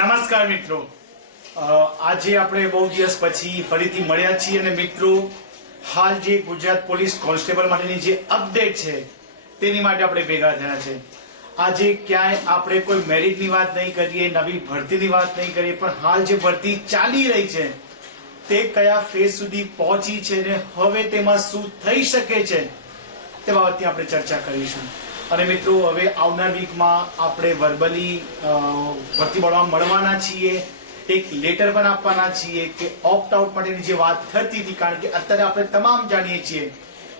નમસ્કાર મિત્રો, આજે આપણે બહુ દિવસ પછી ફરીથી મળ્યા છીએ અને મિત્રો હાલ જે ગુજરાત પોલીસ કોન્સ્ટેબલ માટેની જે અપડેટ છે તેની માટે આપણે ભેગા થયા છે. આજે ક્યાંય આપણે કોઈ મેરિટની વાત નહીં કરીએ, નવી ભરતીની વાત નહીં કરીએ, પણ હાલ જે ભરતી ચાલી રહી છે તે કયા ફેઝ સુધી પહોંચી છે ને હવે તેમાં શું થઈ શકે છે તે બાબતની આપણે ચર્ચા કરીશું. અને મિત્રો હવે આવનાર વીકમાં આપણે વર્બલી ભરતી બોર્ડમાં મળવાના છીએ, એક લેટર પણ આપવાના છીએ કે ઓપ્ટ આઉટ માટેની જે વાત થતી હતી, કારણ કે અત્યારે આપણે તમામ જાણીએ છીએ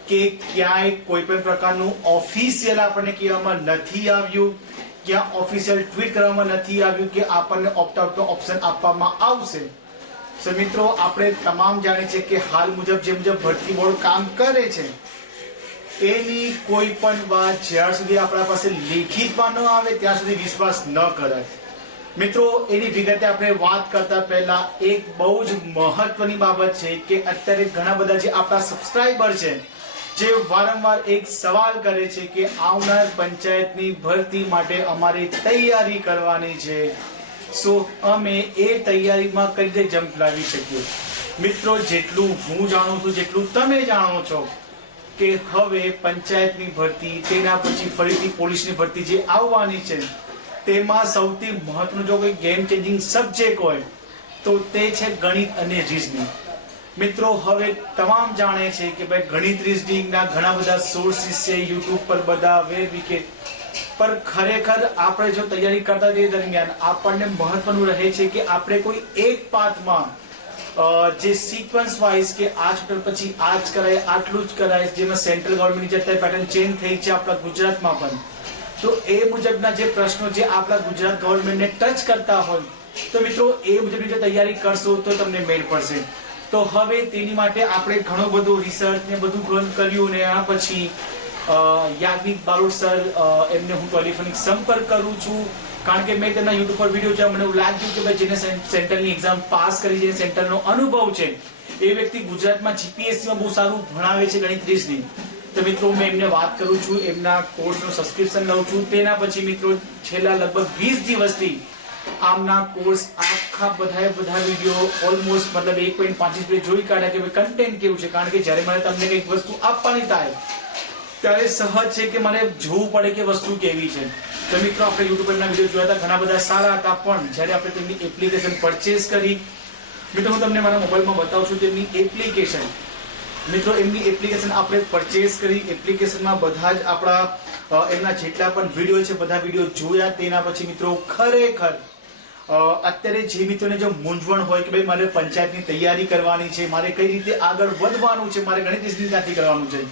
કે ક્યાંય કોઈ પણ પ્રકારનું ઓફિશિયલ આપણને કહેવામાં નથી આવ્યું, ક્યાં ઓફિશિયલ ટ્વીટ કરવામાં નથી આવ્યું કે આપણને ઓપ્ટ આઉટનો ઓપ્શન આપવામાં આવશે. સો મિત્રો આપણે તમામ જાણીએ છીએ કે હાલ મુજબ જે મુજબ ભરતી બોર્ડ કામ કરે છે એની કોઈ પણ વાત જ્યાં સુધી આપણા પાસે લેખિતમાં ન આવે ત્યાં સુધી વિશ્વાસ ન કરાય. મિત્રો એની વિગતે આપણે વાત કરતા પહેલા એક બહુ જ મહત્વની બાબત છે કે અત્યારે ઘણા બધા જે આપણા સબસ્ક્રાઇબર છે જે વારંવાર એક સવાલ કરે છે કે આવનાર પંચાયતની ભરતી માટે અમારે તૈયારી કરવાની છે, સો અમે એ તૈયારીમાં કઈ રીતે જમ્પ લાવી શકીએ. મિત્રો જેટલું હું જાણું છું, જેટલું તમે જાણો છો કે હવે પંચાયતની ભરતી, તેના પછી ફરીથી પોલીસની ભરતી જે આવવાની છે તેમાં સૌથી મહત્વનો જો કોઈ ગેમ ચેન્જિંગ સબ્જેક્ટ હોય તો તે છે ગણિત અને રીઝનિંગ. મિત્રો હવે તમામ જાણે છે કે ભાઈ ગણિત રીઝનિંગના ઘણા બધા સોર્સિસ છે યુટ્યુબ પર, બધા વેર વિકેટ પર. ખરેખર આપણે જો તૈયારી કરતા તે દરમિયાન આપણને મહત્વનું રહે છે કે આપણે કોઈ એક પાથમાં જે સિક્વન્સ વાઇઝ કે આ ચેપ્ટર પછી આ જ કરાય, આટલું જ કરાય, જેમાં સેન્ટ્રલ ગવર્મેન્ટની જે પેટર્ન ચેન્જ થઈ છે આપણા ગુજરાતમાં પણ, તો એ મુજબના જે પ્રશ્નો જે આપણા ગુજરાત ગવર્મેન્ટને ટચ કરતા હોય તો મિત્રો એ મુજબની જો તૈયારી કરશો તો તમને મેળ પડશે. તો હવે તેની માટે આપણે ઘણું બધું રિસર્ચ ને બધું કર્યું ને આ પછી યાજ્ઞિક બારોટ સર એમને હું ટેલિફોનિક સંપર્ક કરું છું, કારણ કે મેં તેમના યુટ્યુબ પર વિડીયો જોયા, મને એવું લાગ્યું કે ભાઈ જેને સેન્ટ્રલની એક્ઝામ પાસ કરી છે, સેન્ટ્રલનો અનુભવ છે, એ વ્યક્તિ ગુજરાતમાં જીપીએસસીમાં બહુ સારું ભણાવે છે ગણિત રીઝનિંગ. તો મિત્રો મેં એમને વાત કરું છું, એમના કોર્સનું સબસ્ક્રિપ્શન લઉં છું. તેના પછી મિત્રો છેલ્લા લગભગ 20 દિવસથી આમના કોર્સ આખા બધા વિડીયો ઓલમોસ્ટ મતલબ 1.25 મિનિટ જોઈ કાઢ્યા કે ભાઈ કન્ટેન્ટ કેવું છે, કારણ કે જ્યારે મને તમને કંઈક વસ્તુ આપવાની થાય ત્યારે સહજ છે કે મને જોવું પડે કે વસ્તુ કેવી છે. તો મિત્રો આપણે યુટ્યુબ પરના વિડીયો જોયા હતા, ઘણા બધા સારા હતા, પણ જ્યારે આપણે તેમની એપ્લિકેશન પરચેસ કરી, મિત્રો હું તમને મારા મોબાઈલમાં બતાવું છું તેમની એપ્લિકેશન. મિત્રો એમની એપ્લિકેશન આપણે પરચેસ કરી, એપ્લિકેશનમાં બધા જ આપણા એમના જેટલા પણ વિડીયો છે બધા વિડીયો જોયા. તેના પછી મિત્રો ખરેખર અત્યારે જે મિત્રોને જો મૂંઝવણ હોય કે ભાઈ મારે પંચાયતની તૈયારી કરવાની છે, મારે કઈ રીતે આગળ વધવાનું છે, મારે ગણિત રીઝનિંગ ક્યાંથી કરવાનું છે,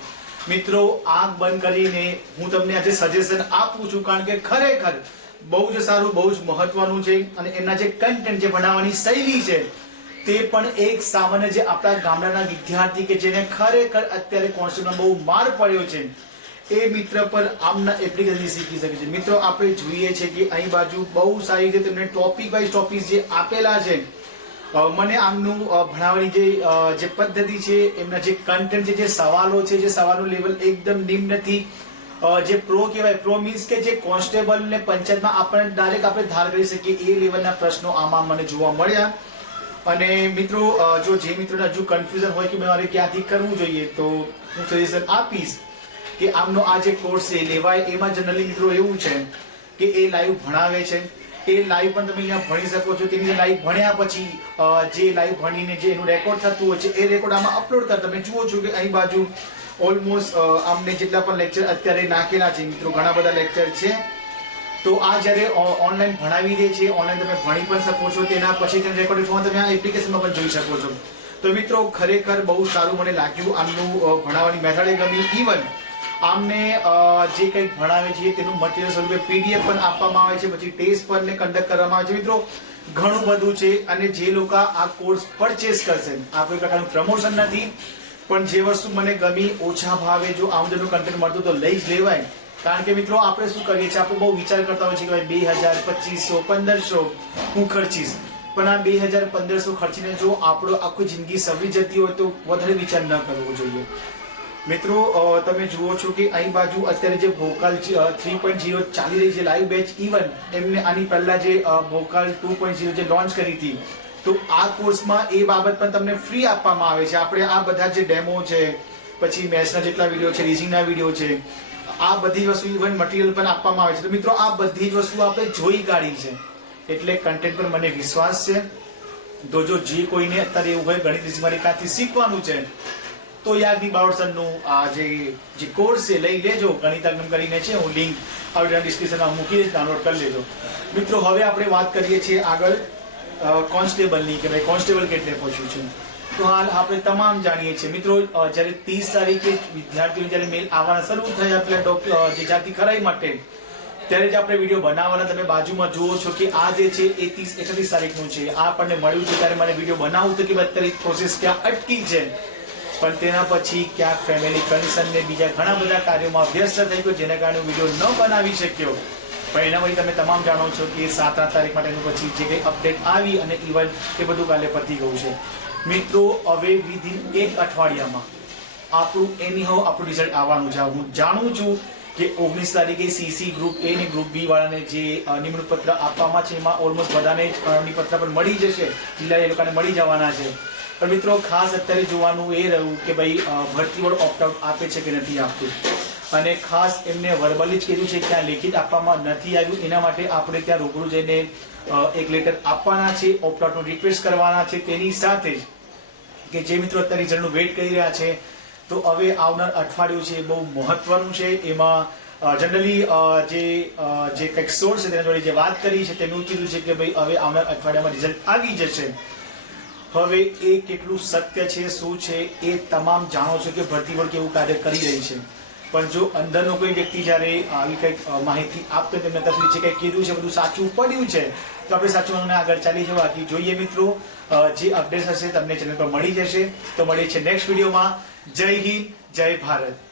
મિત્રો આંખ બંધ કરીને હું તમને આજે સજેશન આપું છું, કારણ કે ખરેખર બહુ જ સારું, બહુ જ મહત્વનું છે. અને એમના જે કન્ટેન્ટ, જે ભણાવવાની શૈલી છે તે પણ એક સામાન્ય જે આપણા ગામડાના વિદ્યાર્થી કે જેને ખરેખર અત્યારે કોન્સ્ટેબલમાં બહુ માર પડ્યો છે એ મિત્ર પર આમના એપ્લિકેશન શીખી શકે છે. મિત્રો આપણે જોઈએ છે કે અહીં બાજુ બહુ સારી રીતે તેમને ટોપિક વાઇઝ ટોપિક જે આપેલા છે, મને આમનું ભણાવવાની જે પદ્ધતિ છે, એમના જે કન્ટેન્ટ છે, જે સવાલો છે, જે સવાલનું લેવલ એકદમ નિમ્નથી જે પ્રો કહેવાય, પ્રો મીન્સ કે જે કોન્સ્ટેબલ ને પંચાયતમાં આપણને ડાયરેક્ટ આપણે ધાર કરી શકીએ એ લેવલના પ્રશ્નો આમાં મને જોવા મળ્યા. અને મિત્રો જો જે મિત્રોને હજુ કન્ફ્યુઝન હોય કે મારે ક્યાંથી કરવું જોઈએ તો હું સજેશન આપીશ કે આમનો આ જે કોર્સ છે લેવાય. એમાં જનરલી મિત્રો એવું છે કે એ લાઈવ ભણાવે છે, એ લાઈવ પણ તમે અહીંયા ભણી શકો છો. તેની લાઈવ ભણ્યા પછી જે લાઈવ ભણીને જે એનું રેકોર્ડ થતું હોય છે એ રેકોર્ડ આમાં અપલોડ કરતા તમે જુઓ છો કે અહીં બાજુ ઓલમોસ્ટ આમને જેટલા પણ લેક્ચર અત્યારે નાખેલા છે મિત્રો, ઘણા બધા લેક્ચર છે. તો આ જ્યારે ઓનલાઈન ભણાવી દે છે, ઓનલાઈન તમે ભણી પણ શકો છો, તેના પછી તેનું રેકોર્ડેડ ફોર્મ તમે આ એપ્લિકેશનમાં પણ જોઈ શકો છો. તો મિત્રો ખરેખર બહુ સારું મને લાગ્યું, આમનું ભણાવવાની મેથડ એ ગમી. ઇવન આમને જે કંઈક ભણાવે છે તેનું મટીરિયલ સ્વરૂપે પીડીએફ પણ આપવામાં આવે છે, પછી ટેસ્ટ પર ને કન્ડક્ટ કરવામાં આવે છે. મિત્રો ઘણું બધું છે. અને જે લોકો આ કોર્સ પરચેસ કરશે, આ કોઈ પ્રકારનું પ્રમોશન નથી, પણ જે વસ્તુ મને ગમી, ઓછા ભાવે જો આમનું કન્ટેન્ટ મળતું તો લઈ જ લેવાય. કારણ કે મિત્રો આપણે શું કરીએ છીએ, આપણે બહુ વિચાર કરતા હોય છે કે ભાઈ 2000, 2500, 1500 હું ખર્ચીશ, પણ આ 2000, 1500 ખર્ચીને જો આપણો આખી જિંદગી સવી જતી હોય તો વધારે વિચાર ન કરવો જોઈએ. મિત્રો તમે જુઓ છો કે અહીં બાજુ અત્યારે જે ભોકાલ 3.0 ચાલી રહી છે લાઈવ બેચ, ઇવન એમને આની પહેલા જે ભોકાલ 2.0 જે લોન્ચ કરી હતી, તો આ કોર્સમાં એ બાબત પણ તમને ફ્રી આપવામાં આવે છે. આપણે આ બધા જે ડેમો છે, પછી મેથ્સના જેટલા વિડીયો છે, રીઝનિંગના વિડીયો છે, આ બધી વસ્તુ ઇવન મટીરિયલ પણ આપવામાં આવે છે. તો મિત્રો આ બધી જ વસ્તુ આપણે જોઈ કાઢી છે, એટલે કન્ટેન્ટ પર મને વિશ્વાસ છે. તો જો જે કોઈને અત્યારે એવું હોય ગણિત રીઝનિંગ કાંથી શીખવાનું છે, તો યાજ્ઞિક બાવળસરનું આ જે કોર્સ છે લઈ લેજો. ગણિતાગમ કરીને છે, હું લિંક આ વિડીયોના ડિસ્ક્રિપ્શનમાં મૂકી દઈશ, ડાઉનલોડ કરી લેજો. મિત્રો હવે આપણે વાત કરીએ છીએ આગળ કોન્સ્ટેબલની, કે ભાઈ કોન્સ્ટેબલ કેટલે પહોંચ્યું છે. તો હાલ આપણે તમામ જાણીએ છીએ મિત્રો, જ્યારે 30 તારીખે વિદ્યાર્થીઓને જ્યારે મેલ આવવાના શરૂ થયા પેલા જે જાતિ ખરાઈ માટે, ત્યારે જ આપણે વિડીયો બનાવવાના. તમે બાજુમાં જુઓ છો કે આ જે છે એ 31 તારીખનું છે. આ આપણને મળ્યું છે ત્યારે મારે વિડીયો બનાવવું હતું કે અત્યારે પ્રોસેસ ક્યાં અટકી છે, પણ તેના પછી ક્યાંક ફેમિલી કન્ડિશન ને બીજા ઘણા બધા કાર્યોમાં વ્યસ્ત થઈ ગયો, જેના કારણે વિડીયો ન બનાવી શક્યો. પણ એના પછી તમે તમામ જાણો છો કે 7 તારીખ માટેનું પછી જે કંઈ અપડેટ આવી અને ઇવન એ બધું કાલે પતી ગયું છે. મિત્રો હવે વિધિન 1 અઠવાડિયામાં આપણું રિઝલ્ટ આવવાનું છે. હું જાણું છું કે 19 તારીખે સીસી ગ્રુપ એ ને ગ્રુપ બી વાળાને જે નિમણૂક પત્ર આપવામાં છે, એમાં ઓલમોસ્ટ બધાને નિમણૂક પત્ર પણ મળી જશે, જિલ્લા એ લોકોને મળી જવાના છે. પણ મિત્રો ખાસ અત્યારે જોવાનું એ રહ્યું કે ભાઈ ભરતી બોર્ડ ઓપ્ટ આઉટ આપે છે કે નથી આપતું, અને ખાસ એમને વર્બલી જ કીધું છે કે ત્યાં લેખિત આપવામાં નથી આવ્યું. એના માટે આપણે ત્યાં રૂબરૂ જઈને એક લેટર આપવાના છે, ઓપ્ટ આઉટનો રિક્વેસ્ટ કરવાના છે. તેની સાથે જ કે જે મિત્રો અત્યારે રિઝલ્ટનું વેઇટ કરી રહ્યા છે, તો હવે આવનાર અઠવાડિયું છે બહુ મહત્વનું છે. એમાં જનરલી જે કંઈક સોર્સ છે તેના જોડે જે વાત કરી છે તેમનું કીધું છે કે ભાઈ હવે આવનાર અઠવાડિયામાં રિઝલ્ટ આવી જશે. હવે એ કેટલું સત્ય છે, શું છે, એ તમામ જાણો છો કે ભરતી બોર્ડ કેવું કાર્ય કરી રહી છે. પણ જો અંદરનો કોઈ વ્યક્તિ જ્યારે આવી કંઈક માહિતી આપતો તેમને તકલીફ છે, કંઈક કીધું છે, બધું સાચું પડ્યું છે, તો આપણે સાચું આગળ ચાલી જવાથી જોઈએ. મિત્રો જે અપડેટ્સ હશે તમને ચેનલ પર મળી જશે. તો મળીએ છીએ નેક્સ્ટ વિડીયોમાં. જય હિન્દ, જય ભારત.